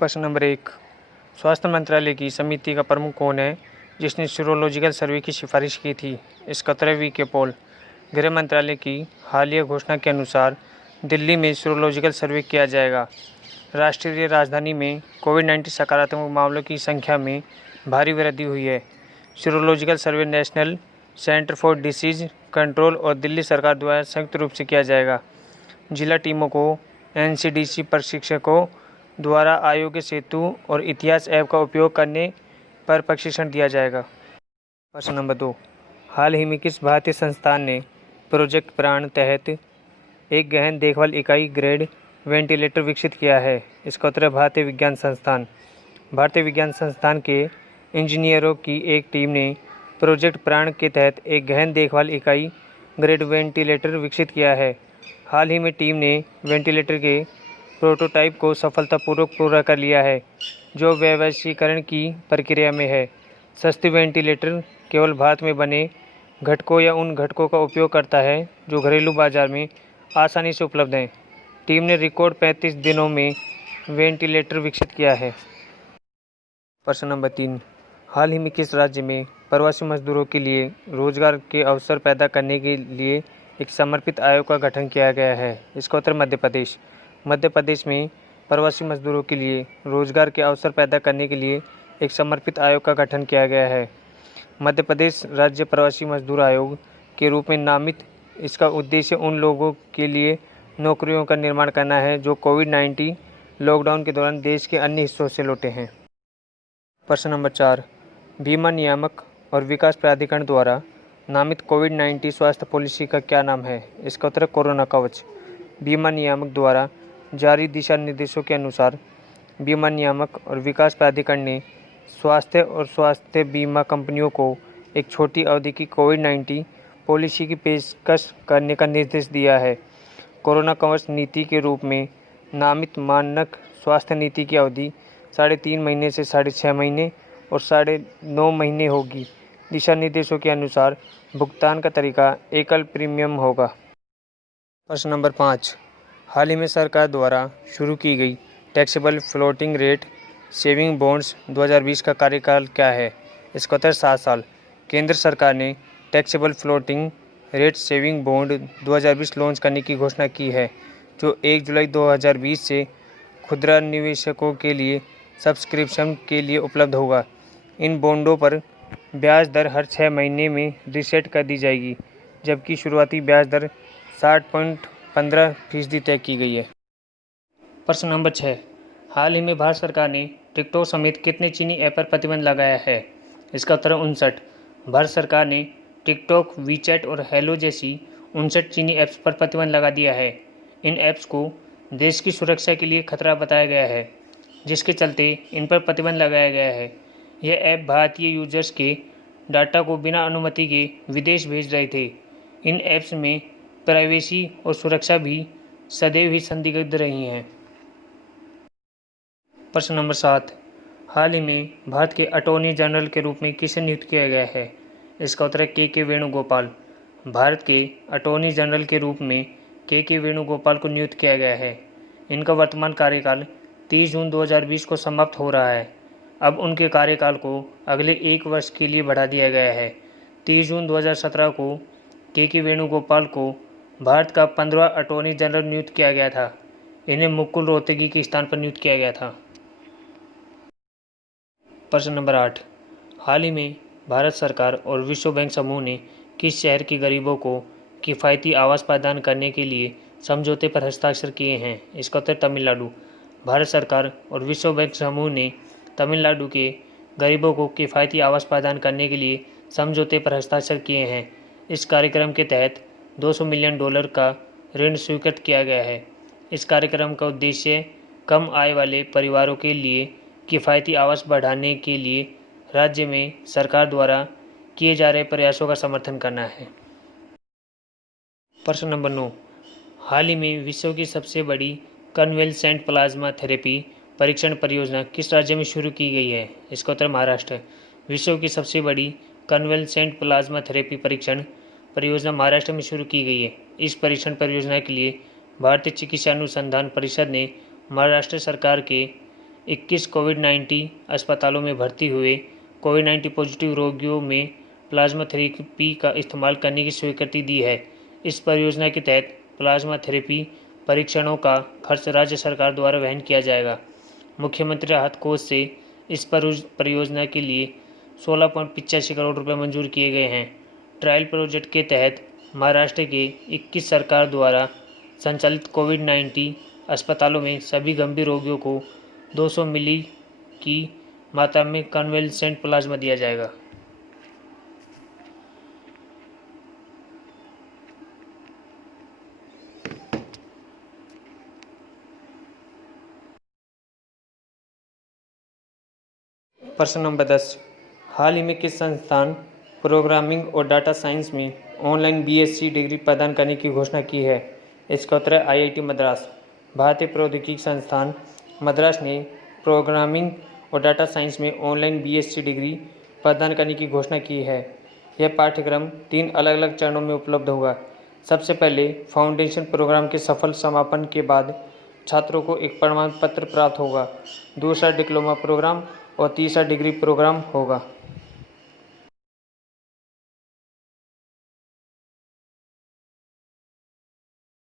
प्रश्न नंबर 1। स्वास्थ्य मंत्रालय की समिति का प्रमुख कौन है जिसने सीरोलॉजिकल सर्वे की सिफारिश की थी? इसका उत्तर है वी.के. पॉल। गृह मंत्रालय की हालिया घोषणा के अनुसार दिल्ली में सीरोलॉजिकल सर्वे किया जाएगा। राष्ट्रीय राजधानी में कोविड-19 सकारात्मक मामलों की संख्या में भारी वृद्धि हुई है। Serological survey national centre for disease control और दिल्ली सरकार द्वारा संयुक्त रूप से किया जाएगा। जिला टीमों को एनसीडीसी प्रशिक्षकों द्वारा आरोग्य सेतु और इतिहास ऐप का उपयोग करने पर प्रशिक्षण दिया जाएगा। प्रश्न नंबर 2। हाल ही में किस भारतीय संस्थान ने प्रोजेक्ट प्राण तहत एक गहन देखभाल इकाई ग्रेड वेंटिलेटर विकसित किया है? इसका उत्तर है भारतीय विज्ञान संस्थान। भारतीय विज्ञान संस्थान के इंजीनियरों की एक टीम ने प्रोजेक्ट प्राण के तहत एक गहन देखभाल इकाई ग्रेड वेंटिलेटर विकसित किया है। हाल ही में टीम ने वेंटिलेटर के प्रोटोटाइप को सफलतापूर्वक पूरा कर लिया है, जो वैश्वीकरण की प्रक्रिया में है। सस्ती वेंटिलेटर केवल भारत में बने घटकों या उन घटकों का उपयोग करता है जो घरेलू बाजार में आसानी से उपलब्ध हैं। टीम ने रिकॉर्ड 35 दिनों में वेंटिलेटर विकसित किया है। प्रश्न नंबर 3। हाल ही में किस राज्य में प्रवासी मजदूरों के लिए रोजगार के अवसर पैदा करने के लिए एक समर्पित आयोग का गठन किया गया है? इसका उत्तर मध्य प्रदेश। मध्य प्रदेश में प्रवासी मजदूरों के लिए रोजगार के अवसर पैदा करने के लिए एक समर्पित आयोग का गठन किया गया है। मध्य प्रदेश राज्य प्रवासी मजदूर आयोग के रूप में नामित इसका उद्देश्य उन लोगों के लिए नौकरियों का निर्माण करना है जो कोविड-19 लॉकडाउन के दौरान देश के अन्य हिस्सों से लौटे हैं। प्रश्न नंबर 4। बीमा नियामक और विकास प्राधिकरण द्वारा नामित कोविड-19 स्वास्थ्य पॉलिसी का क्या नाम है? इसका उत्तर है कोरोना कवच। बीमा नियामक द्वारा जारी दिशा निर्देशों के अनुसार बीमा नियामक और विकास प्राधिकरण ने स्वास्थ्य और स्वास्थ्य बीमा कंपनियों को एक छोटी अवधि की कोविड-19 पॉलिसी की पेशकश करने का निर्देश दिया है। कोरोना कवच नीति के रूप में नामित मानक स्वास्थ्य नीति की अवधि 3.5 महीने से 6.5 महीने और 9.5 महीने होगी। दिशा निर्देशों के अनुसार भुगतान का तरीका एकल प्रीमियम होगा। प्रश्न नंबर 5। हाल ही में सरकार द्वारा शुरू की गई taxable floating rate saving bonds 2020 का कार्यकाल क्या है? इसका उत्तर 7 साल। केंद्र सरकार ने taxable floating rate saving bond 2020 launch करने की घोषणा की है, जो 1 जुलाई 2020 से खुदरा निवेशकों के लिए सब्सक्रिप्शन के लिए उपलब्ध होगा। इन बॉन्डों पर ब्याज दर हर 6 महीने में रीसेट कर दी जाएगी, जबकि शुरुआती ब्याज दर 60.15% तय की गई है। प्रश्न नंबर 6। हाल ही में भारत सरकार ने टिकटॉक समेत कितने चीनी ऐप पर प्रतिबंध लगाया है? इसका उत्तर है 59। भारत सरकार ने टिकटॉक, वीचैट और हेलो जैसी 59 चीनी ऐप्स पर प्रतिबंध लगा दिया है। इन ऐप्स को देश की सुरक्षा के लिए खतरा बताया गया है, जिसके चलते इन पर प्रतिबंध लगाया गया है। यह ऐप भारतीय यूजर्स के डाटा को बिना अनुमति के विदेश भेज रहे थे। इन ऐप्स में प्राइवेसी और सुरक्षा भी सदैव ही संदिग्ध रही हैं। प्रश्न नंबर 7। हाल ही में भारत के अटॉर्नी जनरल के रूप में किसे नियुक्त किया गया है? इसका उत्तर है के वेणुगोपाल। भारत के अटॉर्नी जनरल के रूप में के वेणुगोपाल को नियुक्त किया गया है। इनका वर्तमान कार्यकाल 30 जून 2020 को समाप्त हो रहा है। अब उनके कार्यकाल को अगले 1 वर्ष के लिए बढ़ा दिया गया है। 30 जून 2017 को के वेणुगोपाल को भारत का 15वां अटॉर्नी जनरल नियुक्त किया गया था। इन्हें मुकुल रोहतगी के स्थान पर नियुक्त किया गया था। प्रश्न नंबर 8। हाल ही में भारत सरकार और विश्व बैंक समूह ने किस शहर के गरीबों को किफ़ायती आवास प्रदान करने के लिए समझौते पर हस्ताक्षर किए हैं? इसका उत्तर तमिलनाडु। भारत सरकार और विश्व बैंक समूह ने तमिलनाडु के गरीबों को किफ़ायती आवास प्रदान करने के लिए समझौते पर हस्ताक्षर किए हैं। इस कार्यक्रम के तहत $200 मिलियन का ऋण स्वीकृत किया गया है। इस कार्यक्रम का उद्देश्य कम आय वाले परिवारों के लिए किफ़ायती आवास बढ़ाने के लिए राज्य में सरकार द्वारा किए जा रहे प्रयासों का समर्थन करना है। प्रश्न नंबर 9। हाल ही में विश्व की सबसे बड़ी कन्वेलसेंट प्लाज्मा थेरेपी परीक्षण परियोजना किस राज्य में शुरू की गई है? इसका उत्तर महाराष्ट्र। विश्व की सबसे बड़ी कन्वेलसेंट प्लाज्मा थेरेपी परीक्षण परियोजना महाराष्ट्र में शुरू की गई है। इस परीक्षण परियोजना के लिए भारतीय चिकित्सा अनुसंधान परिषद ने महाराष्ट्र सरकार के 21 कोविड-19 अस्पतालों में भर्ती हुए कोविड-19 पॉजिटिव रोगियों में प्लाज्मा थेरेपी का इस्तेमाल करने की स्वीकृति दी है। इस परियोजना के तहत प्लाज्मा थेरेपी परीक्षणों का खर्च राज्य सरकार द्वारा वहन किया जाएगा। मुख्यमंत्री राहत कोष से इस परियोजना के लिए 16.85 करोड़ रुपए मंजूर किए गए हैं। ट्रायल प्रोजेक्ट के तहत महाराष्ट्र के 21 सरकार द्वारा संचालित कोविड-19 अस्पतालों में सभी गंभीर रोगियों को 200 मिली की मात्रा में कन्वेलेंट प्लाज्मा दिया जाएगा। प्रश्न नंबर 10, हाल ही में किस संस्थान प्रोग्रामिंग और डाटा साइंस में ऑनलाइन बीएससी डिग्री प्रदान करने की घोषणा की है? इसका उत्तर है आईआईटी मद्रास। भारतीय प्रौद्योगिकी संस्थान मद्रास ने प्रोग्रामिंग और डाटा साइंस में ऑनलाइन बीएससी डिग्री प्रदान करने की घोषणा की है। यह पाठ्यक्रम 3 अलग अलग चरणों में उपलब्ध होगा। सबसे पहले फाउंडेशन प्रोग्राम के सफल समापन के बाद छात्रों को एक प्रमाण पत्र प्राप्त होगा। दूसरा डिप्लोमा प्रोग्राम और तीसरा डिग्री प्रोग्राम होगा।